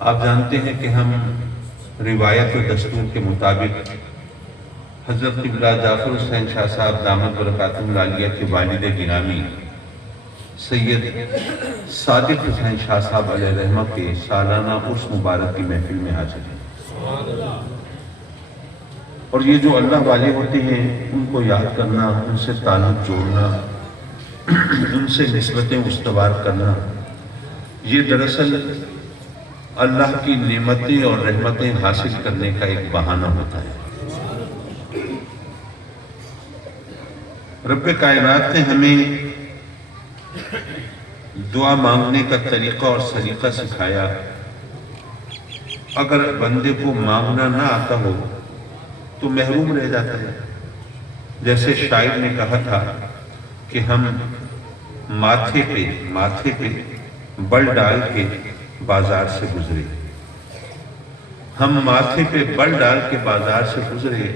آپ جانتے ہیں کہ ہم روایت و دستور کے مطابق حضرت قبلہ جعفر حسین شاہ صاحب دامت برکاتہ العالیہ کے والد گرامی سید صادق حسین شاہ صاحب علیہ رحمہ کے سالانہ عرس مبارک کی محفل میں حاضر ہیں، اور یہ جو اللہ والے ہوتے ہیں ان کو یاد کرنا، ان سے تعلق جوڑنا، ان سے نسبتیں استوار کرنا، یہ دراصل اللہ کی نعمتیں اور رحمتیں حاصل کرنے کا ایک بہانہ ہوتا ہے۔ رب کائنات نے ہمیں دعا مانگنے کا طریقہ اور سلیقہ سکھایا۔ اگر بندے کو مانگنا نہ آتا ہو تو محروم رہ جاتا ہے۔ جیسے شاعر نے کہا تھا کہ ہم ماتھے پہ بل ڈال کے بازار سے گزرے، ہم ماتھے پہ بل ڈال کے بازار سے گزرے،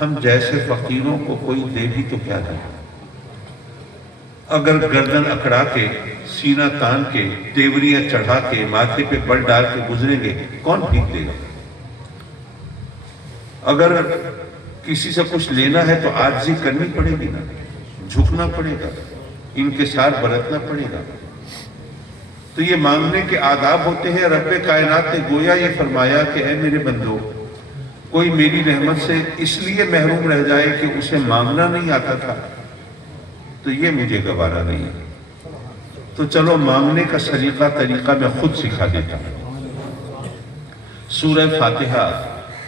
ہم جیسے فقیروں کو کوئی دے بھی تو کیا دے۔ اگر گردن اکڑا کے، سینہ تان کے، تیوریاں چڑھا کے، ماتھے پہ بل ڈال کے گزریں گے، کون بھیک دے گا؟ اگر کسی سے کچھ لینا ہے تو عاجزی کرنی پڑے گی نا، جھکنا پڑے گا، انکسار برتنا پڑے گا۔ تو یہ مانگنے کے آداب ہوتے ہیں۔ رب کائنات نے گویا یہ فرمایا کہ اے میرے بندو، کوئی میری رحمت سے اس لیے محروم رہ جائے کہ اسے مانگنا نہیں آتا تھا تو یہ مجھے گوارا نہیں۔ تو چلو مانگنے کا طریقہ میں خود سکھا دیتا ہوں۔ سورہ فاتحہ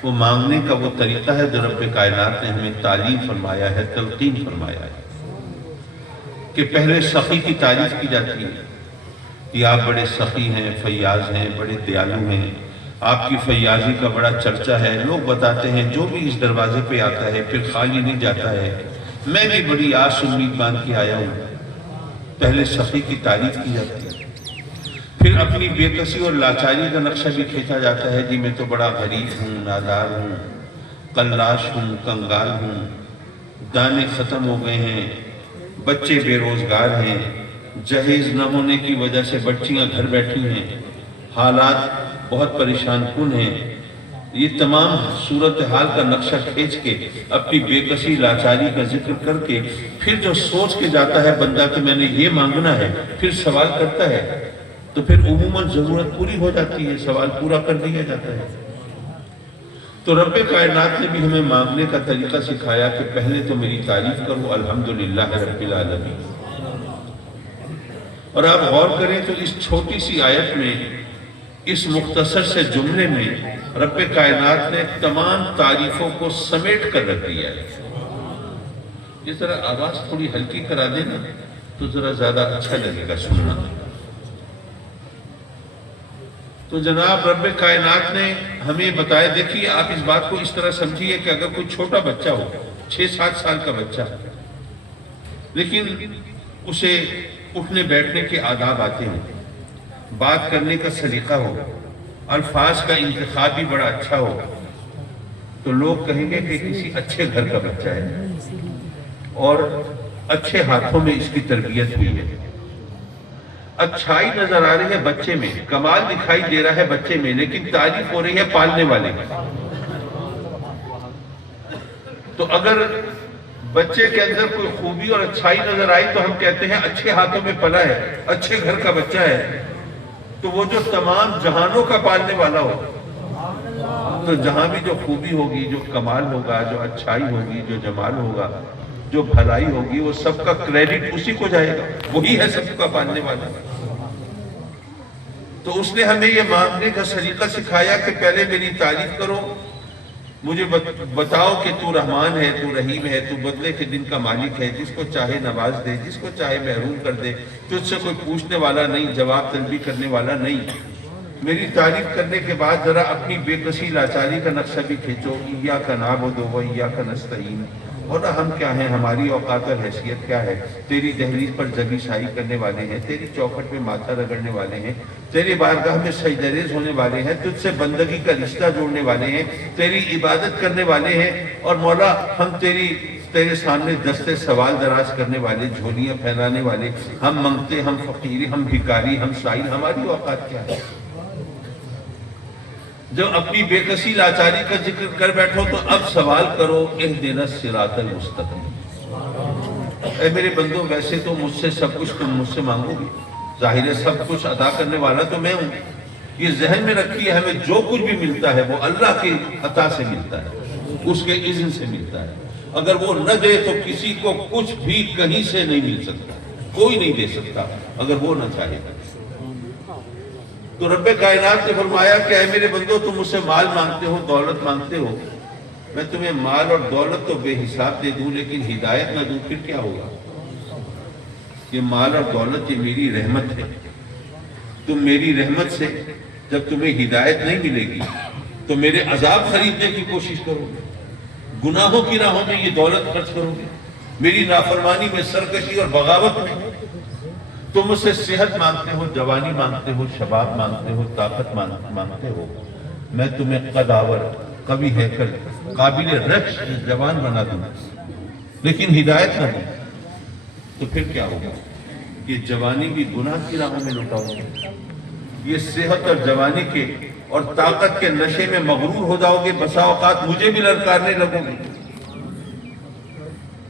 وہ مانگنے کا وہ طریقہ ہے جو رب کائنات نے ہمیں تعلیم فرمایا ہے، تلقین فرمایا ہے کہ پہلے سخی کی تعریف کی جاتی ہے کہ آپ بڑے سخی ہیں، فیاض ہیں، بڑے دیالو ہیں، آپ کی فیاضی کا بڑا چرچا ہے، لوگ بتاتے ہیں جو بھی اس دروازے پہ آتا ہے پھر خالی نہیں جاتا ہے، میں بھی بڑی آس امید باندھ کے آیا ہوں۔ پہلے سخی کی تعریف کی جاتی ہے، پھر اپنی بے کسی اور لاچاری کا نقشہ بھی کھینچا جاتا ہے، جی میں تو بڑا غریب ہوں، نادار ہوں، قلاش ہوں، کنگال ہوں، دانے ختم ہو گئے ہیں، بچے بے روزگار ہیں، جہیز نہ ہونے کی وجہ سے بچیاں گھر بیٹھی ہیں، حالات بہت پریشان کن ہیں۔ یہ تمام صورتحال کا نقشہ کھینچ کے اپنی بے کسی لاچاری کا ذکر کر کے پھر جو سوچ کے جاتا ہے بندہ کہ میں نے یہ مانگنا ہے، پھر سوال کرتا ہے تو پھر عموماً ضرورت پوری ہو جاتی ہے، سوال پورا کر دیا جاتا ہے۔ تو رب کائنات نے بھی ہمیں مانگنے کا طریقہ سکھایا کہ پہلے تو میری تعریف کرو، الحمدللہ رب العالمین۔ اور آپ غور کریں تو اس چھوٹی سی آیت میں، اس مختصر سے جملے میں رب کائنات نے تمام تعریفوں کو سمیٹ کر رکھ دیا ہے۔ جس طرح آواز تھوڑی ہلکی کرا دینا تو ذرا زیادہ اچھا لگے گا سننا۔ تو جناب رب کائنات نے ہمیں بتایا، دیکھیے آپ اس بات کو اس طرح سمجھیے کہ اگر کوئی چھوٹا بچہ ہو، 6-7 سال کا بچہ، لیکن اسے اٹھنے بیٹھنے کے آداب آتے ہیں، بات کرنے کا سلیقہ ہو، الفاظ کا انتخاب بھی بڑا اچھا ہو، تو لوگ کہیں گے کہ کسی اچھے گھر کا بچہ ہے اور اچھے ہاتھوں میں اس کی تربیت ہوئی ہے۔ اچھائی نظر آ رہی ہے بچے میں، کمال دکھائی دے رہا ہے بچے میں، لیکن تعریف ہو رہی ہے پالنے والے کی۔ تو اگر بچے کے اندر کوئی خوبی اور اچھائی نظر آئی تو ہم کہتے ہیں اچھے ہاتھوں میں پلا ہے، اچھے گھر کا بچہ ہے۔ تو وہ جو تمام جہانوں کا پالنے والا ہو، تو جہاں بھی جو خوبی ہوگی، جو کمال ہوگا، جو اچھائی ہوگی، جو جمال ہوگا، جو بھلائی ہوگی، وہ سب کا کریڈٹ اسی کو جائے گا، وہی ہے سب کا پالنے والا۔ تو اس نے ہمیں یہ مانگنے کا سلیقہ سکھایا کہ پہلے میری تعریف کرو، مجھے بتاؤ کہ تو رحمان ہے، تو رحیم ہے، تو بدلے کے دن کا مالک ہے، جس کو چاہے نواز دے، جس کو چاہے محروم کر دے، تجھ سے کوئی پوچھنے والا نہیں، جواب طلبی کرنے والا نہیں۔ میری تعریف کرنے کے بعد ذرا اپنی بے کسی لاچاری کا نقشہ بھی کھینچو، ایاک نعبد و ایاک نستعین، اور ہم کیا ہیں، ہماری اوقات اور حیثیت کیا ہے، تیری دہلیز پر زبی شائی کرنے والے ہیں، تیری چوکھٹ میں ماتھا رگڑنے والے ہیں، تیری بارگاہ میں سجدہ ریز ہونے والے ہیں، تجھ سے بندگی کا رشتہ جوڑنے والے ہیں، تیری عبادت کرنے والے ہیں، اور مولا ہم تیرے سامنے دستے سوال دراز کرنے والے، جھولیاں پھیلانے والے، ہم منگتے، ہم فقیر، ہم بھکاری، ہم سائل، ہماری اوقات کیا ہے۔ جب اپنی بے کسی لاچاری کا ذکر کر بیٹھو تو اب سوال کرو اہدنا الصراط المستقیم۔ اے میرے بندو، ویسے تو مجھ سے سب کچھ تم مجھ سے مانگو گے، ظاہر ہے سب کچھ عطا کرنے والا تو میں ہوں، یہ ذہن میں رکھیے ہمیں جو کچھ بھی ملتا ہے وہ اللہ کی عطا سے ملتا ہے، اس کے اذن سے ملتا ہے۔ اگر وہ نہ دے تو کسی کو کچھ بھی کہیں سے نہیں مل سکتا، کوئی نہیں دے سکتا اگر وہ نہ چاہے۔ تو رب کائنات نے فرمایا کہ اے میرے بندو، تم مجھ سے مال مانگتے ہو، دولت مانگتے ہو، میں تمہیں مال اور دولت تو بے حساب دے دوں، لیکن ہدایت نہ دوں، پھر کیا ہوگا؟ یہ مال اور دولت یہ میری رحمت ہے، تم میری رحمت سے جب تمہیں ہدایت نہیں ملے گی تو میرے عذاب خریدنے کی کوشش کرو گے، گناہوں کی راہوں میں یہ دولت خرچ کرو گے، میری نافرمانی میں، سرکشی اور بغاوت میں۔ تم مجھ سے صحت مانگتے ہو، جوانی مانگتے ہو، شباب مانگتے ہو، طاقت مانگتے ہو، میں تمہیں قداور، قوی ہیکل، قابل رشک جوان بنا دوں، لیکن ہدایت نہ دوں تو پھر کیا ہوگا؟ یہ جوانی بھی گناہ کی راہوں میں لٹاؤ گے، یہ صحت اور جوانی کے اور طاقت کے نشے میں مغرور ہو جاؤ گے، بسا اوقات مجھے بھی للکارنے لگو گے۔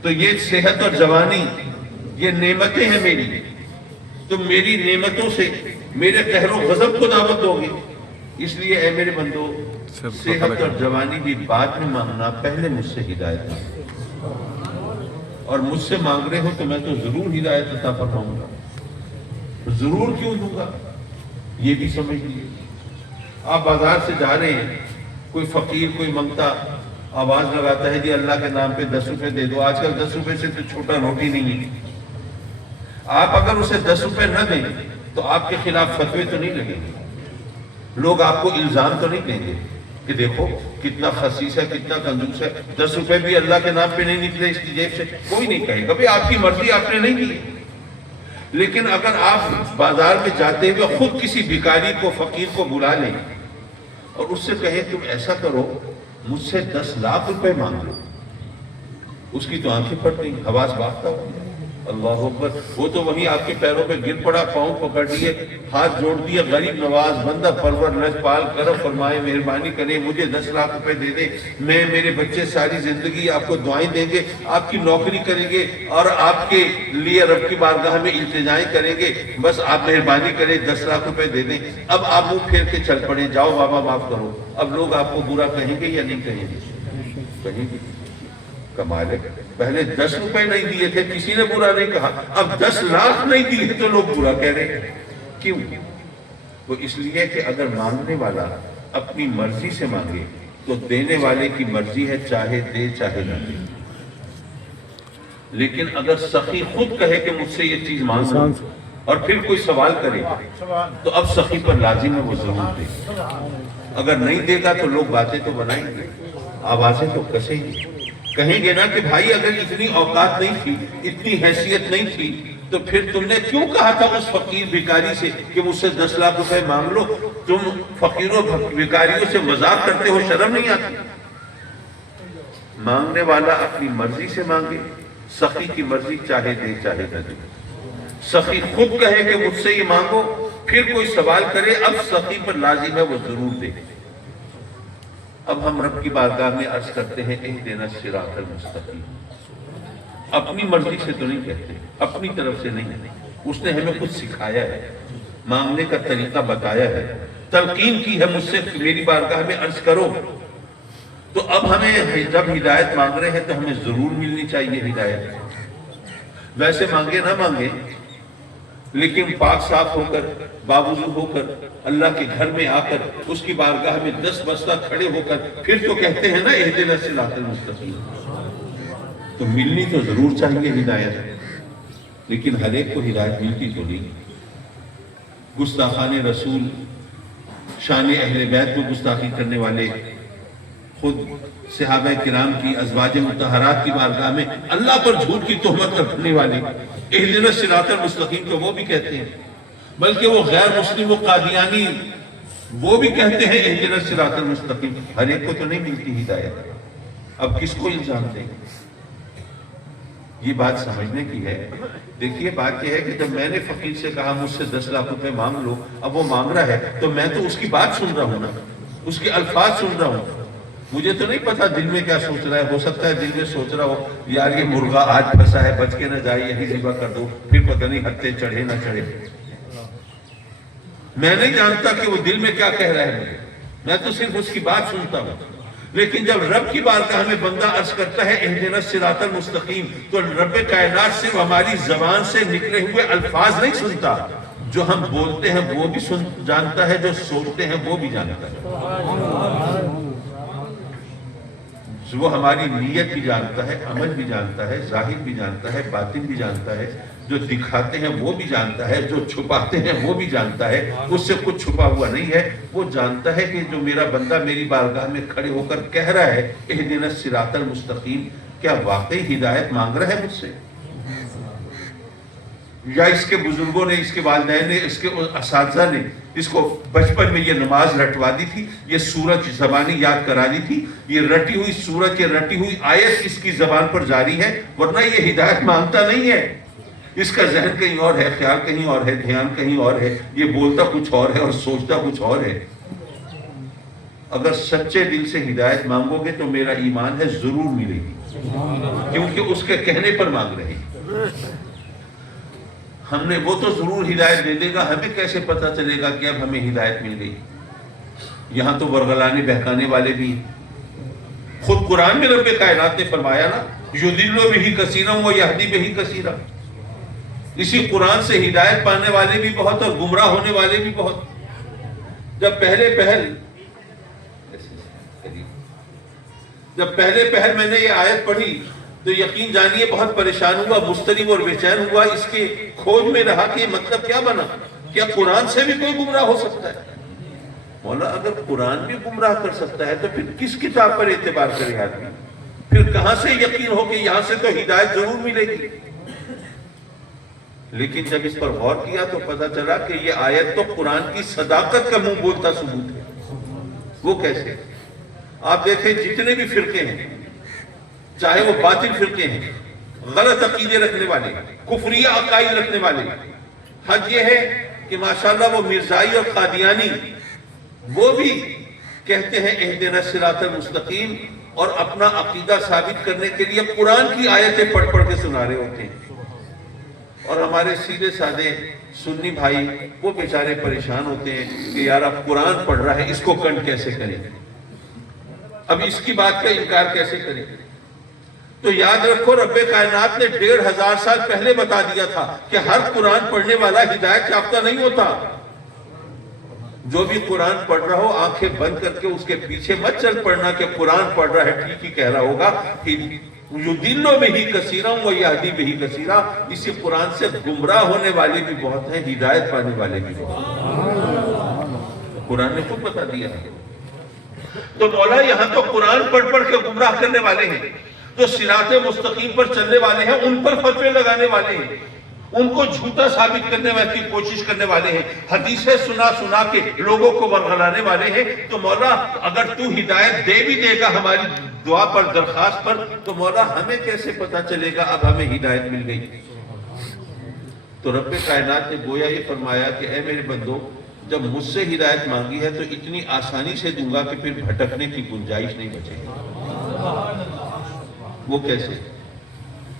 تو یہ صحت اور جوانی یہ نعمتیں ہیں میری، تم میری نعمتوں سے میرے قہر و غضب کو دعوت دو گے، اس لیے اے میرے بندو، صحت اور جوانی بھی بعد میں مانگنا، پہلے مجھ سے ہدایت مانگنا، اور مجھ سے مانگ رہے ہو تو میں تو ضرور ہدایت عطا فرماؤں گا، ضرور کیوں دوں گا، یہ بھی سمجھ لیجیے۔ آپ بازار سے جا رہے ہیں، کوئی فقیر کوئی منگتا آواز لگاتا ہے جی اللہ کے نام پہ 10 روپے دے دو، آج کل 10 روپے سے تو چھوٹا روٹی نہیں ہے۔ آپ اگر اسے 10 روپے نہ دیں تو آپ کے خلاف فتوے تو نہیں لگیں گے، لوگ آپ کو الزام تو نہیں دیں گے کہ دیکھو کتنا خسیس ہے، کتنا کنجوس ہے، 10 روپے بھی اللہ کے نام پہ نہیں نکلے اس کی جیب سے، کوئی نہیں کہے گا، بھئی آپ کی مرضی، آپ نے نہیں کی۔ لیکن اگر آپ بازار میں جاتے ہوئے خود کسی بھکاری کو، فقیر کو بلا لیں اور اس سے کہیں تم ایسا کرو مجھ سے 10 لاکھ روپے مانگ لو، اس کی تو آنکھیں پھٹ گئی، حواس باختہ ہو گیا، اللہ اکبر، وہ تو وہیں آپ کے پیروں پہ گر پڑا، پاؤں پکڑ لیے، ہاتھ جوڑ دیے، غریب نواز بندہ پرور لجپال، کرم فرمائے، مہربانی کرے، مجھے 10 لاکھ روپے دے دے، میں میرے بچے ساری زندگی آپ کو دعائیں دیں گے، آپ کی نوکری کریں گے اور آپ کے لیے رب کی بارگاہ میں التجائیں کریں گے، بس آپ مہربانی کریں 10 لاکھ روپے دے دیں۔ اب آپ منہ پھیر کے چل پڑے، جاؤ بابا معاف کرو، اب لوگ آپ کو برا کہیں گے یا نہیں کہیں گے؟ کہیں گے۔ کمال ہے، پہلے 10 روپے نہیں دیے تھے کسی نے برا نہیں کہا، اب 10 لاکھ نہیں دیے تو لوگ برا کہہ رہے ہیں، کیوں؟ وہ اس لیے کہ اگر مانگنے والا اپنی مرضی سے مانگے تو دینے والے کی مرضی ہے، چاہے دے چاہے نہ دے۔ لیکن اگر سخی خود کہے کہ مجھ سے یہ چیز مانگو اور پھر کوئی سوال کرے تو اب سخی پر لازم ہے وہ ضرور دے، اگر نہیں دے گا تو لوگ باتیں تو بنائیں گے، آوازیں تو کسیں گے، کہیں گے نا کہ بھائی اگر اتنی اوقات نہیں تھی، اتنی حیثیت نہیں تھی تو پھر تم نے کیوں کہا تھا اس فقیر بھکاری سے کہ مجھ سے 10 لاکھ روپے مانگ لو؟ تم فقیروں بھکاریوں سے مذاق کرتے ہو، شرم نہیں آتی؟ مانگنے والا اپنی مرضی سے مانگے، سخی کی مرضی چاہے دے چاہے نہ دے۔ سخی خود کہے کہ مجھ سے یہ مانگو، پھر کوئی سوال کرے، اب سخی پر لازم ہے وہ ضرور دے۔ اب ہم رب کی بارگاہ میں عرض کرتے ہیں اہدنا الصراط المستقیم، اپنی مرضی سے تو نہیں کہتے، اپنی طرف سے نہیں، اس نے ہمیں کچھ سکھایا ہے، مانگنے کا طریقہ بتایا ہے، تلقین کی ہے مجھ سے میری بارگاہ میں عرض کرو۔ تو اب ہمیں جب ہدایت مانگ رہے ہیں تو ہمیں ضرور ملنی چاہیے ہدایت، ویسے مانگے نہ مانگے لیکن پاک صاف ہو کر، باوضو ہو کر، اللہ کے گھر میں آ کر، اس کی بارگاہ میں 10 بستہ کھڑے ہو کر پھر تو کہتے ہیں نا اہدنا الصراط المستقیم۔ تو ملنی تو ضرور چاہیے ہدایت، لیکن ہر ایک کو ہدایت ملتی تو نہیں۔ گستاخان رسول، شان اہل بیت کو گستاخی کرنے والے، خود صحابہ کرام کی ازواج مطہرات کی بارگاہ میں اللہ پر جھوٹ کی تہمت رکھنے والے اہدنا الصراط المستقیم تو وہ بھی کہتے ہیں، بلکہ وہ غیر مسلم و قادیانی وہ بھی کہتے ہیں اہدنا الصراط المستقیم۔ ہر ایک کو تو نہیں ملتی ہدایت، اب کس کو الزام دیں؟ یہ بات سمجھنے کی ہے۔ دیکھیے بات یہ ہے کہ جب میں نے فقیر سے کہا مجھ سے 10 لاکھ روپے مانگ لو، اب وہ مانگ رہا ہے تو میں تو اس کی بات سن رہا ہوں نا، اس کے الفاظ سن رہا ہوں. مجھے تو نہیں پتا دل میں کیا سوچ رہا ہے. ہو سکتا ہے دل میں سوچ رہا ہو یار یہ مرغا آج پھنسا ہے, بچ کے نہ جائے, یہی ذبح کر دو, پھر پتہ نہیں ہتھے چڑھے نہ چڑھے. میں نہیں جانتا کہ وہ دل میں کیا کہہ رہا ہے مجھے, میں تو صرف اس کی بات سنتا ہوں. لیکن جب رب کی بارگاہ میں بندہ عرض کرتا ہے اہدنا الصراط المستقیم, تو رب کائنات صرف ہماری زبان سے نکلے ہوئے الفاظ نہیں سنتا, جو ہم بولتے ہیں وہ بھی جانتا ہے, جو سوچتے ہیں وہ بھی جانتا ہے. وہ ہماری نیت بھی جانتا ہے, عمل بھی جانتا ہے, ظاہر بھی جانتا ہے, باطن بھی جانتا ہے, جو دکھاتے ہیں وہ بھی جانتا ہے, جو چھپاتے ہیں وہ بھی جانتا ہے. اس سے کچھ چھپا ہوا نہیں ہے. وہ جانتا ہے کہ جو میرا بندہ میری بارگاہ میں کھڑے ہو کر کہہ رہا ہے اہدنا الصراط المستقیم, کیا واقعی ہدایت مانگ رہا ہے مجھ سے, یا اس کے بزرگوں نے, اس کے والدین نے, اس کے اساتذہ نے اس کو بچپن میں یہ نماز رٹوا دی تھی, یہ سورج زبانی یاد کرا دی تھی, یہ رٹی ہوئی سورج, یہ رٹی ہوئی آیت اس کی زبان پر جاری ہے, ورنہ یہ ہدایت مانگتا نہیں ہے. اس کا ذہن کہیں اور ہے, خیال کہیں اور ہے, دھیان کہیں اور ہے, یہ بولتا کچھ اور ہے اور سوچتا کچھ اور ہے. اگر سچے دل سے ہدایت مانگو گے تو میرا ایمان ہے ضرور ملے گی, کیونکہ اس کے کہنے پر مانگ رہے ہیں. ہم نے وہ تو ضرور ہدایت دے دے گا, ہمیں کیسے پتہ چلے گا کہ اب ہمیں ہدایت مل گئی. یہاں تو ورغلانے بہکانے والے بھی ہیں. خود قرآن میں رب کائنات نے فرمایا نا, یضل بہ کثیرا ویہدی بہ کثیرا. اسی قرآن سے ہدایت پانے والے بھی بہت اور گمراہ ہونے والے بھی بہت. جب پہلے پہل میں نے یہ آیت پڑھی تو یقین جانیے بہت پریشان ہوا, مضطرب اور بے چین ہوا. اس کے کھوج میں رہا کہ یہ مطلب کیا بنا, کیا قرآن سے بھی کوئی گمراہ ہو سکتا ہے؟ مولا اگر قرآن بھی گمراہ کر سکتا ہے تو پھر کس کتاب پر اعتبار کرے آدمی؟ پھر کہاں سے یقین ہو کہ یہاں سے تو ہدایت ضرور ملے گی؟ لیکن جب اس پر غور کیا تو پتہ چلا کہ یہ آیت تو قرآن کی صداقت کا منہ بولتا ثبوت ہے. وہ کیسے؟ آپ دیکھیں جتنے بھی فرقے ہیں, چاہے وہ باطل فرقے ہیں, غلط عقیدے رکھنے والے, کفریہ عقائد رکھنے والے, حج یہ ہے کہ ماشاءاللہ وہ مرزائی اور قادیانی وہ بھی کہتے ہیں اہدنا الصراط المستقیم, اور اپنا عقیدہ ثابت کرنے کے لیے قرآن کی آیتیں پڑھ پڑھ کے سنا رہے ہوتے ہیں. اور ہمارے سیدھے سادے سنی بھائی وہ بیچارے پریشان ہوتے ہیں کہ یار اب قرآن پڑھ رہا ہے, اس کو کنٹ کیسے کریں, اب اس کی بات کا انکار کیسے کریں؟ تو یاد رکھو رب کائنات نے 1500 سال پہلے بتا دیا تھا کہ ہر قرآن پڑھنے والا ہدایت یافتہ نہیں ہوتا. جو بھی قرآن پڑھ رہا ہو آنکھیں بند کر کے اس کے پیچھے مت چل پڑنا کہ قرآن پڑھ رہا ہے ٹھیک ہی کہہ رہا ہوگا. یضل بہ کثیرا ویہدی بہ کثیرا, اسی قرآن سے گمراہ ہونے والے بھی بہت ہیں, ہدایت پانے والے بھی بہت ہیں. قرآن نے خود بتا دیا ہے. تو مولا یہاں تو قرآن پڑھ پڑھ کے گمراہ کرنے والے ہیں, جو صراط مستقیم پر چلنے والے ہیں ان پر فتوے لگانے والے ہیں, ان کو جھوٹا ثابت کرنے کی کوشش کرنے والے ہیں, حدیثیں سنا سنا کے لوگوں کو ورغلانے والے ہیں. تو مولا اگر تو ہدایت دے بھی دے گا ہماری دعا پر, درخواست پر, تو مولا ہمیں کیسے پتا چلے گا اب ہمیں ہدایت مل گئی؟ تو رب کائنات نے گویا یہ فرمایا کہ اے میرے بندو, جب مجھ سے ہدایت مانگی ہے تو اتنی آسانی سے دوں گا کہ پھر بھٹکنے کی گنجائش نہیں بچے گی. وہ کیسے؟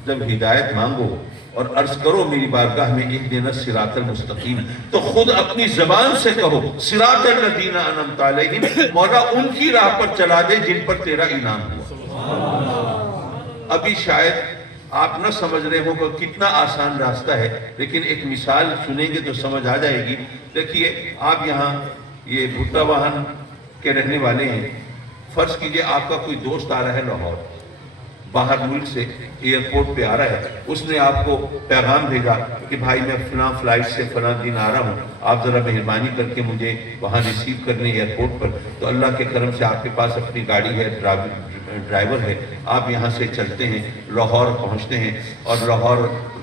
جب ہدایت مانگو اور عرض کرو میری بارگاہ میں اہدنا الصراط المستقیم, تو خود اپنی زبان سے کہو صراط الذین انعمت علیہم, مولا ان کی راہ پر چلا دے جن پر تیرا انعام ہوا. ابھی شاید آپ نہ سمجھ رہے ہو کہ کتنا آسان راستہ ہے, لیکن ایک مثال سنیں گے تو سمجھ آ جائے گی. دیکھیے آپ یہاں یہ بھٹا واہن کے رہنے والے ہیں. فرض کیجئے آپ کا کوئی دوست آ رہا ہے لاہور, باہر ملک سے ایئرپورٹ پہ آ رہا ہے, اس نے آپ کو پیغام بھیجا کہ بھائی میں فلاں فلائٹ سے فلاں دن آ رہا ہوں, آپ ذرا مہربانی کر کے مجھے وہاں ریسیو کرنے ایئرپورٹ پر. تو اللہ کے کرم سے آپ کے پاس اپنی گاڑی ہے, ڈرائیور ہے, آپ یہاں سے چلتے ہیں, لاہور پہنچتے ہیں, اور لاہور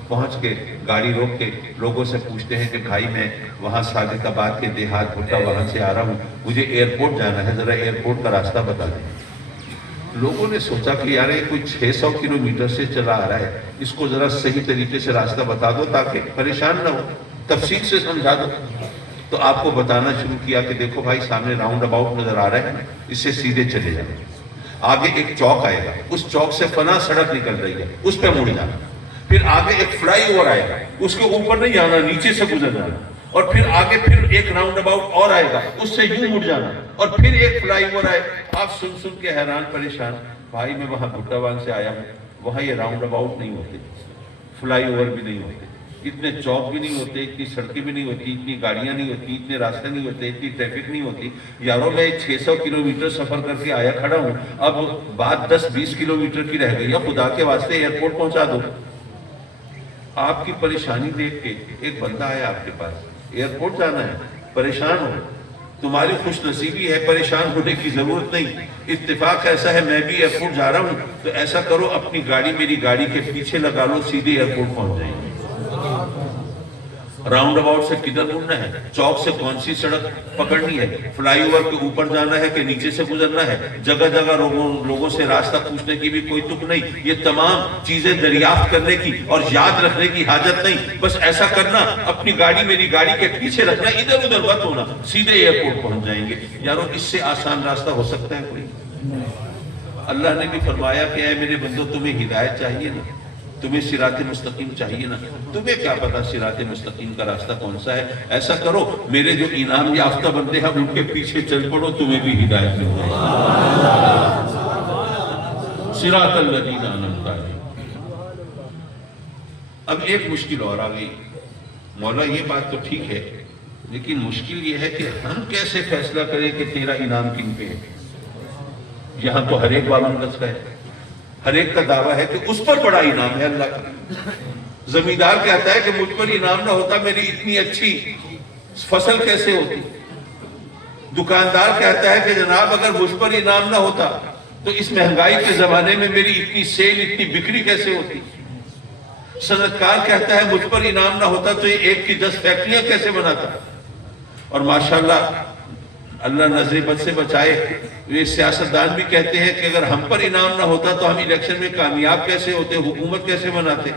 پہنچ کے گاڑی روک کے لوگوں سے پوچھتے ہیں کہ بھائی میں وہاں صادق آباد کے دیہات بھٹا وہاں سے آ رہا ہوں, مجھے ایئرپورٹ جانا ہے, ذرا ایئرپورٹ کا راستہ بتا دیں. لوگوں نے سوچا کہ یار یہ کوئی 600 کلومیٹر سے چلا آ رہا ہے, اس کو ذرا صحیح طریقے سے راستہ بتا دو تاکہ پریشان نہ ہو, تفصیل سے سمجھا دو. تو آپ کو بتانا شروع کیا کہ دیکھو بھائی سامنے راؤنڈ اباؤٹ نظر آ رہا ہے، اس سے سیدھے چلے جانا، آگے ایک چوک آئے گا، اس چوک سے فلاں سڑک نکل رہی ہے، اس پہ مڑ جانا، پھر آگے ایک فلائی اوور آئے گا، اس کے اوپر نہیں جانا، نیچے سے گزر جانا، اور پھر آگے پھر ایک راؤنڈ اباؤٹ اور آئے گا، اس سے یوں مڑ جانا، اور پھر ایک فلائی اوور آئے۔ آپ سن کے حیران پریشان، بھائی میں وہاں بھٹا وان سے آیا ہوں، وہاں یہ راؤنڈ اباؤٹ نہیں ہوتے، فلائی اوور بھی نہیں ہوتے، اتنے چوک بھی نہیں ہوتے، اتنی سڑکیں بھی نہیں ہوتی، اتنی گاڑیاں نہیں ہوتی، اتنے راستے نہیں ہوتے، اتنی ٹریفک نہیں ہوتی۔ یارو میں 600 کلومیٹر سفر کر کے آیا کھڑا ہوں، اب بات 10-20 کلومیٹر کی رہ گئی ہے، خدا کے واسطے ایئرپورٹ پہنچا دو۔ آپ کی پریشانی دیکھ کے ایک بندہ آیا آپ کے پاس، ایئرپورٹ جانا ہے، پریشان ہو، تمہاری خوش نصیبی ہے، پریشان ہونے کی ضرورت نہیں، اتفاق ایسا ہے میں بھی ایئرپورٹ جا رہا ہوں، تو ایسا کرو اپنی گاڑی میری گاڑی کے پیچھے لگا لو، سیدھے ایئرپورٹ پہنچ جائیں گے۔ راؤنڈ اباؤٹ سے کدھر مڑنا ہے، چوک سے کون سی سڑک پکڑنی ہے، فلائی اوور کے اوپر جانا ہے کہ نیچے سے گزرنا ہے، جگہ جگہ لوگوں سے راستہ پوچھنے کی بھی کوئی تک نہیں، یہ تمام چیزیں دریافت کرنے کی اور یاد رکھنے کی حاجت نہیں، بس ایسا کرنا اپنی گاڑی میری گاڑی کے پیچھے رکھنا، ادھر ادھر مت ہونا، سیدھے ایئرپورٹ پہنچ جائیں گے۔ یارو اس سے آسان راستہ ہو سکتا ہے کوئی؟ اللہ نے بھی فرمایا کہ اے میرے بندو تمہیں ہدایت چاہیے نا، تمہیں صراط مستقیم چاہیے نا، تمہیں کیا پتا صراط مستقیم کا راستہ کون سا ہے؟ ایسا کرو میرے جو انعام یافتہ بندے ہیں ان کے پیچھے چل پڑو، تمہیں بھی ہدایت مل جائے گی۔ صراط الذین انعمت علیہم۔ اب ایک مشکل اور آ گئی، مولا یہ بات تو ٹھیک ہے لیکن مشکل یہ ہے کہ ہم کیسے فیصلہ کریں کہ تیرا انعام کن پہ ہے؟ یہاں تو ہر ایک وابندست ہے، ہر ایک کا دعویٰ ہے کہ اس پر بڑا انعام ہے اللہ کا۔ زمیندار کہتا ہے کہ مجھ پر انعام نہ ہوتا میری اتنی اچھی فصل کیسے ہوتی؟ دکاندار کہتا ہے کہ جناب اگر مجھ پر انعام نہ ہوتا تو اس مہنگائی کے زمانے میں میری اتنی سیل اتنی بکری کیسے ہوتی؟ صنعت کار کہتا ہے مجھ پر انعام نہ ہوتا تو یہ 1 کی 10 فیکٹریاں کیسے بناتا؟ اور ماشاءاللہ اللہ نظر بد سے بچائے، یہ سیاستدان بھی کہتے ہیں کہ اگر ہم پر انعام نہ ہوتا تو ہم الیکشن میں کامیاب کیسے ہوتے، حکومت کیسے بناتے؟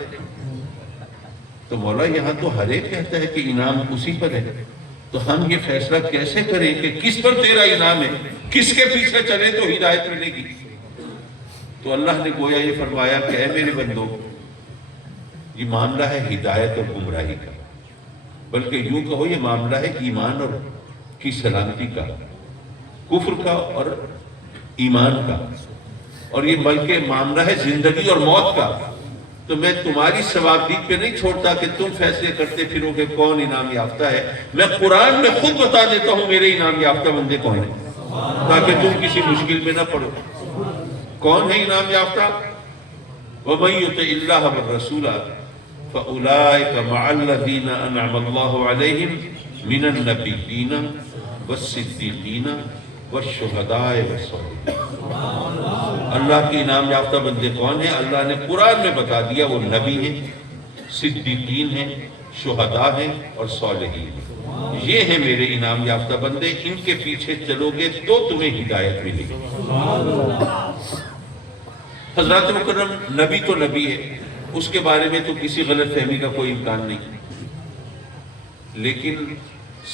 تو مولا یہاں تو ہر ایک کہتا ہے کہ انعام اسی پر ہے، تو ہم یہ فیصلہ کیسے کریں کہ کس پر تیرا انعام ہے، کس کے پیچھے چلے تو ہدایت ملے گی؟ تو اللہ نے گویا یہ فرمایا کہ اے میرے بندو، یہ معاملہ ہے ہدایت اور گمراہی کا، بلکہ یوں کہو یہ معاملہ ہے ایمان اور کی سلامتی کا، کفر کا اور ایمان کا، اور یہ بلکہ معاملہ ہے زندگی اور موت کا۔ تو میں تمہاری ثوابدید پہ نہیں چھوڑتا کہ تم فیصلے کرتے پھرو کہ کون انعام یافتہ ہے، میں قرآن میں خود بتا دیتا ہوں میرے انعام یافتہ بندے کون ہیں، تاکہ تم کسی مشکل میں نہ پڑو۔ کون ہے انعام یافتہ؟ وَمَن يُطِعِ اللَّهَ وَالرَّسُولَ فَأُولَٰئِكَ مَعَ الَّذِينَ أَنْعَمَ اللَّهُ عَلَيْهِمْ مِنَ النَّبِيِّينَ وَالصِّدِّيقِينَ وَالشُّهَدَاءِ وَالصَّالِحِينَ۔ اللہ کے انعام یافتہ بندے کون ہیں؟ اللہ نے قرآن میں بتا دیا، وہ نبی ہیں، صدیقین ہیں، شہداء ہیں اور صالحین ہیں۔ یہ ہیں میرے انعام یافتہ بندے، ان کے پیچھے چلو گے تو تمہیں ہدایت ملے گی۔ حضرات مکرم، نبی تو نبی ہے، اس کے بارے میں تو کسی غلط فہمی کا کوئی امکان نہیں، لیکن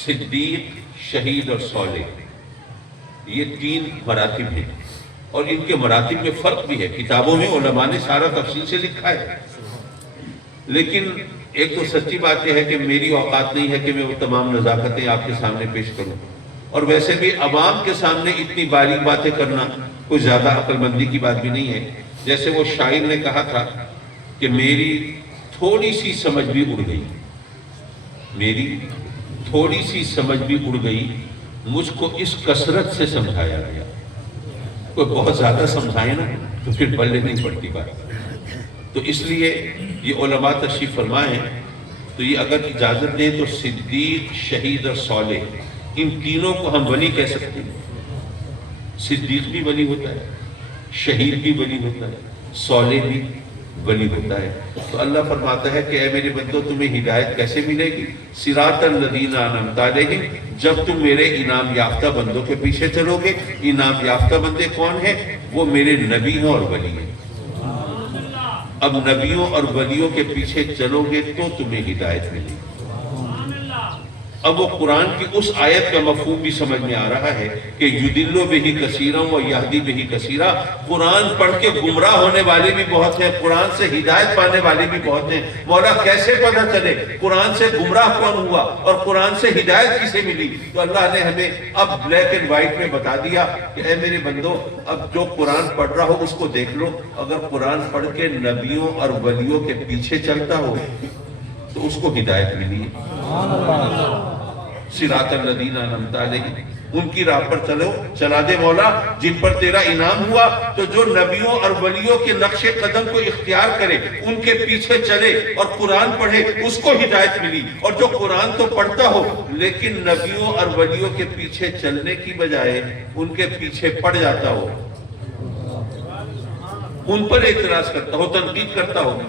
صدیق، شہید اور صالح یہ 3 مراتب ہیں، اور ان کے مراتب میں فرق بھی ہے، کتابوں میں علماء نے سارا تفصیل سے لکھا ہے، لیکن ایک تو سچی بات یہ ہے کہ میری اوقات نہیں ہے کہ میں وہ تمام نزاکتیں آپ کے سامنے پیش کروں، اور ویسے بھی عوام کے سامنے اتنی باریک باتیں کرنا کوئی زیادہ عقل مندی کی بات بھی نہیں ہے۔ جیسے وہ شاعر نے کہا تھا کہ میری تھوڑی سی سمجھ بھی اڑ گئی، میری تھوڑی سی سمجھ بھی اڑ گئی، مجھ کو اس کثرت سے سمجھایا گیا۔ کوئی بہت زیادہ سمجھائے نا تو پھر پلے نہیں پڑتی بات۔ تو اس لیے یہ علماء تشریف فرمائیں تو یہ اگر اجازت دیں تو صدیق، شہید اور صالح، ان تینوں کو ہم ولی کہہ سکتے ہیں۔ صدیق بھی ولی ہوتا ہے، شہید بھی ولی ہوتا ہے، صالح بھی ولی ہوتا ہے۔ تو اللہ فرماتا ہے کہ اے میرے بندو تمہیں ہدایت کیسے ملے گی؟ صراط الذین انعمت علیہم، جب تم میرے انعام یافتہ بندوں کے پیچھے چلو گے۔ انعام یافتہ بندے کون ہیں؟ وہ میرے نبی ہیں اور ولی ہیں۔ اب نبیوں اور ولیوں کے پیچھے چلو گے تو تمہیں ہدایت ملے گی۔ اب وہ قرآن کی اس آیت کا مفہوم بھی سمجھ میں آ رہا ہے کہ یدلو بہ کثیرا و یہدی بہ کثیرا، قرآن پڑھ کے گمراہ ہونے والے بھی بہت ہیں، قرآن سے ہدایت پانے والے بھی بہت ہیں۔ مولا کیسے پتہ چلے قرآن سے گمراہ کون ہوا اور قرآن سے ہدایت کسے ملی؟ تو اللہ نے ہمیں اب بلیک اینڈ وائٹ میں بتا دیا کہ اے میرے بندو، اب جو قرآن پڑھ رہا ہو اس کو دیکھ لو، اگر قرآن پڑھ کے نبیوں اور ولیوں کے پیچھے چلتا ہو تو اس کو ہدایت ملی ہے۔ صراط الذین انعمت علیہم، ان کی راہ پر چلا دے مولا جن پر تیرا انعام ہوا۔ تو جو نبیوں اور ولیوں کے نقش قدم کو اختیار کرے، ان کے پیچھے چلے اور قرآن پڑھے، اس کو ہدایت ملی۔ اور جو قرآن تو پڑھتا ہو لیکن نبیوں اور ولیوں کے پیچھے چلنے کی بجائے ان کے پیچھے پڑ جاتا ہو، ان پر اعتراض کرتا ہو، تنقید کرتا ہو،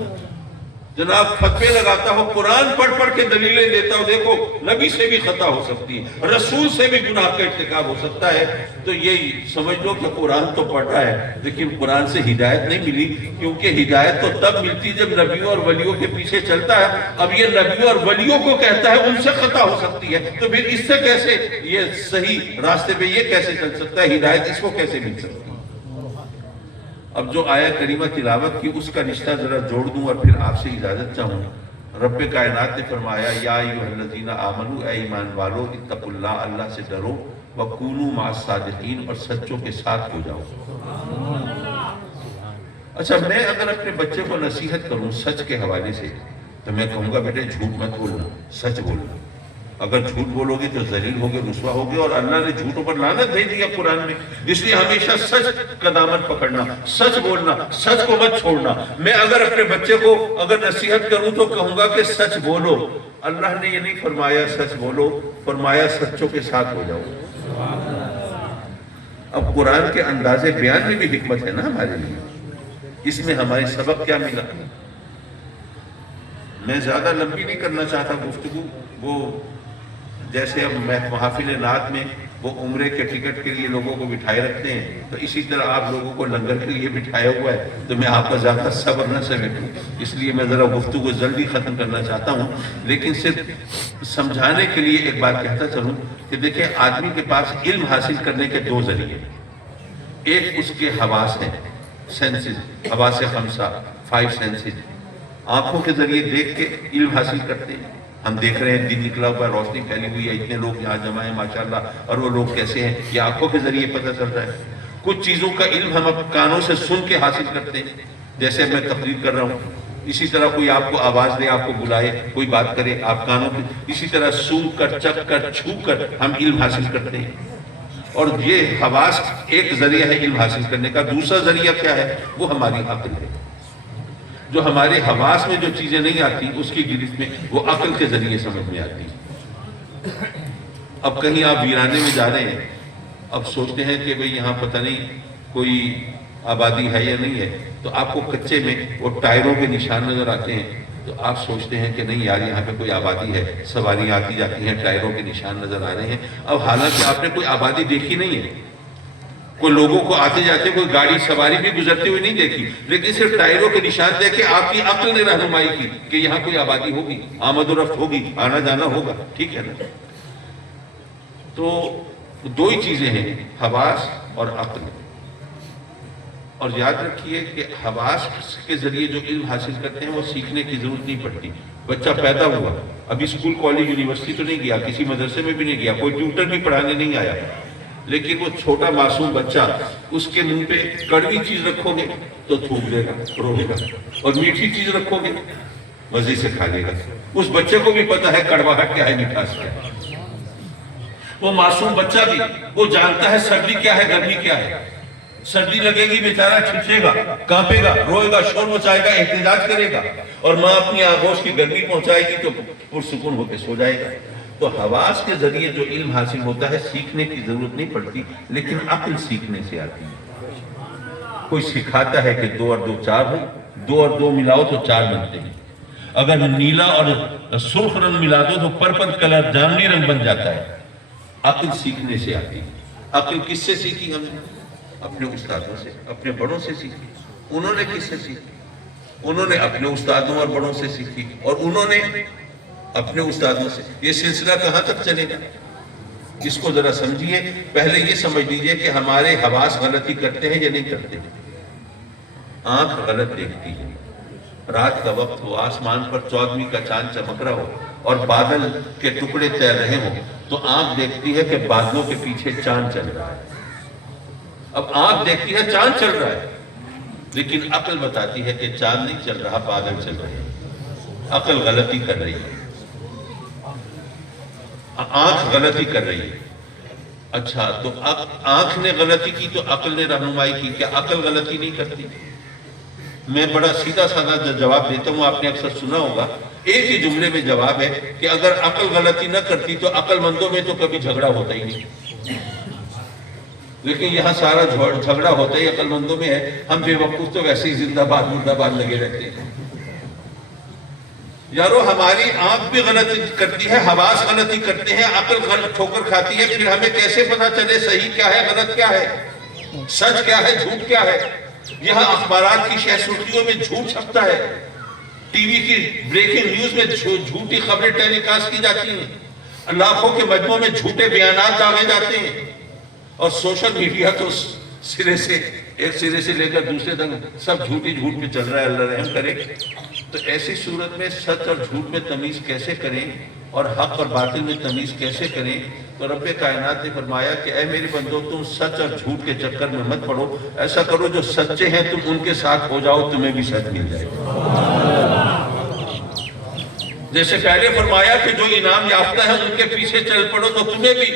جناب فتوے لگاتا ہو، قرآن پڑھ پڑھ کے دلیلیں دیتا ہو، دیکھو نبی سے بھی خطا ہو سکتی ہے، رسول سے بھی گناہ کا ارتکاب ہو سکتا ہے، تو یہ سمجھ لو کہ قرآن تو پڑھ رہا ہے لیکن قرآن سے ہدایت نہیں ملی، کیونکہ ہدایت تو تب ملتی جب نبیوں اور ولیوں کے پیچھے چلتا ہے۔ اب یہ نبیوں اور ولیوں کو کہتا ہے ان سے خطا ہو سکتی ہے، تو پھر اس سے کیسے یہ صحیح راستے پہ یہ کیسے چل سکتا ہے؟ ہدایت اس کو کیسے مل سکتی ہے؟ اب جو آیت کریمہ تلاوت کی اس کا رشتہ ذرا جوڑ دوں اور پھر آپ سے اجازت چاہوں۔ رب کائنات نے فرمایا یا ایھا الذین آمنوا، اے ایمان والو، اتقوا اللہ، اللہ سے ڈرو، وکونوا مع الصادقین، اور سچوں کے ساتھ ہو جاؤ۔ اچھا، میں اگر اپنے بچے کو نصیحت کروں سچ کے حوالے سے تو میں کہوں گا بیٹے جھوٹ مت بولنا، سچ بولنا۔ اگر جھوٹ بولو گے تو ذلیل ہوگے، رسوا ہوگے، اور اللہ نے جھوٹوں پر لعنت بھیج دیا قرآن میں۔ اس لیے ہمیشہ سچ کا دامن پکڑنا، سچ بولنا، سچ کو مت چھوڑنا۔ میں اگر اپنے بچے کو اگر نصیحت کروں تو کہوں گا کہ سچ بولو۔ اللہ نے یہ نہیں فرمایا سچ بولو، فرمایا سچوں کے ساتھ ہو جاؤ۔ اب قرآن کے انداز بیان میں بھی حکمت ہے نا ہمارے لیے، اس میں ہمارے سبق کیا ملا۔ میں زیادہ لمبی نہیں کرنا چاہتا گفتگو، وہ جیسے اب محافل نعت میں وہ عمرے کے ٹکٹ کے لیے لوگوں کو بٹھائے رکھتے ہیں، تو اسی طرح آپ لوگوں کو لنگر کے لیے بٹھایا ہوا ہے، تو میں آپ کا زیادہ صبر نہ سمیٹوں، اس لیے میں ذرا گفتگو جلدی ختم کرنا چاہتا ہوں۔ لیکن صرف سمجھانے کے لیے ایک بات کہتا چلوں کہ دیکھیں آدمی کے پاس علم حاصل کرنے کے دو ذریعے، ایک اس کے حواس ہیں، سینسز، حواس خمسہ، 5 سینسز، آنکھوں کے ذریعے دیکھ کے علم حاصل کرتے ہیں۔ ہم دیکھ رہے ہیں دن نکلا ہوا ہے، روشنی پھیلی ہوئی ہے، اتنے لوگ یہاں جمع ہیں ماشاءاللہ، اور وہ لوگ کیسے ہیں یہ آنکھوں کے ذریعے پتہ چلتا ہے۔ کچھ چیزوں کا علم ہم اب کانوں سے سن کے حاصل کرتے ہیں، جیسے میں تقریر کر رہا ہوں، اسی طرح کوئی آپ کو آواز دے، آپ کو بلائے، کوئی بات کرے، آپ کانوں کی، اسی طرح سونگھ کر، چکھ کر، چھو کر ہم علم حاصل کرتے ہیں۔ اور یہ حواس ایک ذریعہ ہے علم حاصل کرنے کا۔ دوسرا ذریعہ کیا ہے؟ وہ ہماری عقل ہے، جو ہمارے حواس میں جو چیزیں نہیں آتی اس کی گرفت میں وہ عقل کے ذریعے سمجھ میں آتی ہے۔ اب کہیں آپ ویرانے میں جا رہے ہیں، اب سوچتے ہیں کہ بھئی یہاں پتہ نہیں کوئی آبادی ہے یا نہیں ہے، تو آپ کو کچے میں وہ ٹائروں کے نشان نظر آتے ہیں، تو آپ سوچتے ہیں کہ نہیں یار یہاں پہ کوئی آبادی ہے، سواریاں آتی جاتی ہیں، ٹائروں کے نشان نظر آ رہے ہیں۔ اب حالانکہ آپ نے کوئی آبادی دیکھی نہیں ہے، کوئی لوگوں کو آتے جاتے کوئی گاڑی سواری بھی گزرتے ہوئے نہیں دیکھی، لیکن صرف ٹائروں کے نشان دیکھے آپ کی عقل نے رہنمائی کی کہ یہاں کوئی آبادی ہوگی، آمد و رفت ہوگی، آنا جانا ہوگا، ٹھیک ہے نا؟ تو دو ہی چیزیں ہیں، حواس اور عقل۔ اور یاد رکھیے کہ حواس کے ذریعے جو علم حاصل کرتے ہیں وہ سیکھنے کی ضرورت نہیں پڑتی۔ بچہ پیدا ہوا، ابھی اسکول کالج یونیورسٹی تو نہیں گیا، کسی مدرسے میں بھی نہیں گیا، کوئی ٹیوٹر بھی پڑھانے نہیں آیا، لیکن وہ چھوٹا معصوم بچہ، اس کے منہ پہ کڑوی چیز رکھو گے تو تھوک دے گا، روے گا، اور میٹھی چیز رکھو گے مزے سے کھا لے گا۔ اس بچے کو بھی پتا ہے کڑواہٹ کیا ہے، مٹھاس کیا ہے۔ وہ معصوم بچہ بھی وہ جانتا ہے سردی کیا ہے، گرمی کیا ہے۔ سردی لگے گی بیچارہ چھچے گا، کانپے گا، روئے گا، شور مچائے گا، احتجاج کرے گا، اور ماں اپنی آغوش کی گرمی پہنچائے گی تو پرسکون ہو کے سو جائے گا۔ تو حواس کے ذریعے جو علم حاصل ہوتا ہے سیکھنے کی ضرورت نہیں پڑتی، لیکن عقل سیکھنے سے آتی ہے۔ کوئی سکھاتا ہے کہ 2 اور 2 4 ہو، 2 اور 2 ملاؤ تو 4 بنتے ہیں۔ اگر نیلا اور سرخ رنگ ملا دو تو پرپل کلر جامنی رنگ بن جاتا ہے۔ عقل سیکھنے سے آتی ہے۔ عقل کس سے سیکھی ہم نے؟ اپنے استادوں سے، اپنے بڑوں سے سیکھی۔ انہوں نے کس سے سیکھی؟ انہوں نے اپنے استادوں اور بڑوں سے سیکھی، اور انہوں نے اپنے استادوں سے. یہ سلسلہ کہاں تک چلے گا؟ اس کو ذرا سمجھیے. پہلے یہ سمجھ لیجئے کہ ہمارے حواس غلطی کرتے ہیں یا نہیں کرتے ہیں. آنکھ غلط دیکھتی ہے. رات کا وقت ہو, آسمان پر 14ویں کا چاند چمک رہا ہو اور بادل کے ٹکڑے تیر رہے ہوں, تو آنکھ دیکھتی ہے کہ بادلوں کے پیچھے چاند چل رہا ہے. اب آنکھ دیکھتی ہے چاند چل رہا ہے, لیکن عقل بتاتی ہے کہ چاند نہیں چل رہا, بادل چل رہے ہیں. عقل غلطی کر رہی ہے, آنکھ غلطی کر رہی ہے. اچھا, تو آنکھ نے غلطی کی تو عقل نے رہنمائی کی. کیا عقل غلطی نہیں کرتی؟ میں بڑا سیدھا سادہ جواب دیتا ہوں, آپ نے اکثر سنا ہوگا. ایک ہی جملے میں جواب ہے کہ اگر عقل غلطی نہ کرتی تو عقل مندوں میں تو کبھی جھگڑا ہوتا ہی نہیں. لیکن یہاں سارا جھگڑا ہوتا ہی عقل مندوں میں ہے. ہم بے وقوف تو ویسے ہی زندہ باد مردہ باد لگے رہتے ہیں. یارو, ہماری آنکھ بھی غلطی کرتی ہے, حواس غلطی کرتے ہیں, عقل غلط ٹھوکر کھاتی ہے. پھر ہمیں کیسے پتا چلے صحیح کیا ہے, غلط کیا ہے, سچ کیا ہے, جھوٹ کیا ہے؟ یہاں اخبارات کی شہ سرخیوں میں جھوٹ چھپتا ہے, ٹی وی کی بریکنگ نیوز میں جھوٹی خبریں ٹیلی کاسٹ کی جاتی ہیں, لاکھوں کے مجموعوں میں جھوٹے بیانات داغے جاتے ہیں, اور سوشل میڈیا تو ایک سرے سے لے کر دوسرے تک سب جھوٹی جھوٹ میں چل رہا ہے. اللہ رحم کرے. تو ایسی صورت میں سچ اور جھوٹ میں تمیز کیسے کریں اور حق اور باطل میں تمیز کیسے کریں؟ تو رب کائنات نے فرمایا کہ اے میرے بندو, تم سچ اور جھوٹ کے چکر میں مت پڑو. ایسا کرو جو سچے ہیں تم ان کے ساتھ ہو جاؤ, تمہیں بھی سچ مل جائے گا. جیسے پہلے فرمایا کہ جو انعام یافتہ ہے ان کے پیچھے چل پڑو تو تمہیں بھی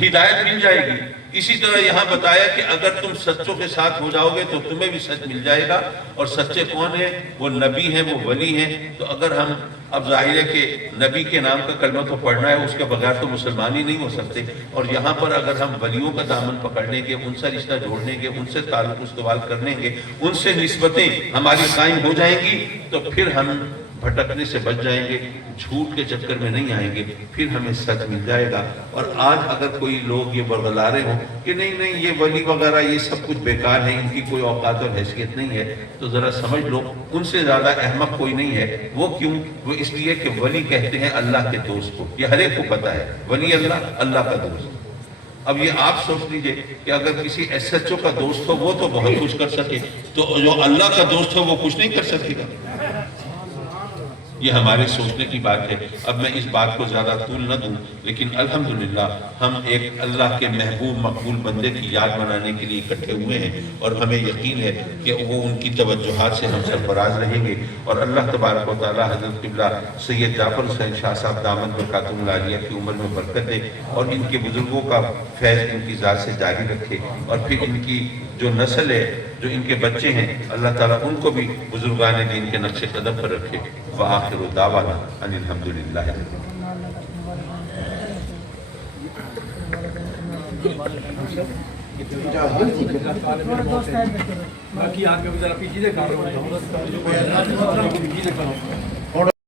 ہدایت مل جائے گی. اسی طرح یہاں بتایا کہ اگر تم سچوں کے ساتھ ہو جاؤ گے تو تمہیں بھی سچ مل جائے گا. اور سچے کون ہیں؟ وہ نبی ہیں, وہ ولی ہیں. تو اگر ہم, اب ظاہر ہے کہ نبی کے نام کا کلمہ تو پڑھنا ہے, اس کے بغیر تو مسلمان ہی نہیں ہو سکتے. اور یہاں پر اگر ہم ولیوں کا دامن پکڑ لیں گے, ان سے رشتہ جوڑ لیں گے, ان سے تعلق استوال کر لیں گے, ان سے نسبتیں ہماری قائم ہو جائیں گی, تو پھر ہم بھٹکنے سے بچ جائیں گے, جھوٹ کے چکر میں نہیں آئیں گے, پھر ہمیں سچ مل جائے گا. اور آج اگر کوئی لوگ یہ برگلا رہے ہوں کہ نہیں نہیں یہ ولی وغیرہ یہ سب کچھ بیکار ہے, ان کی کوئی اوقات اور حیثیت نہیں ہے, تو ذرا سمجھ لو ان سے زیادہ احمق کوئی نہیں ہے. وہ کیوں؟ وہ اس لیے کہ ولی کہتے ہیں اللہ کے دوست کو. یہ ہر ایک کو پتا ہے, ولی اللہ کا دوست. اب یہ آپ سوچ لیجئے کہ اگر کسی ایس ایچ او کا دوست ہو وہ تو بہت کچھ کر سکے, تو جو اللہ کا دوست ہو وہ کچھ نہیں کر سکے گا. یہ ہمارے سوچنے کی بات ہے. اب میں اس بات کو زیادہ طول نہ دوں, لیکن الحمدللہ ہم ایک اللہ کے محبوب مقبول بندے کی یاد منانے کے لیے اکٹھے ہوئے ہیں, اور ہمیں یقین ہے کہ وہ ان کی توجہات سے ہم سرفراز رہیں گے. اور اللہ تبارک و تعالی حضرت قبلہ سید جعفر حسین شاہ صاحب دامت برکاتہ العالیہ کی عمر میں برکت دے, اور ان کے بزرگوں کا فیض ان کی ذات سے جاری رکھے, اور پھر ان کی جو نسل ہے, جو ان کے بچے ہیں, اللہ تعالیٰ ان کو بھی بزرگان دین کے نقش قدم پر رکھے. وآخر دعوانا ان الحمدللہ. باقی آپ کے ذرا پیچھے دیکھا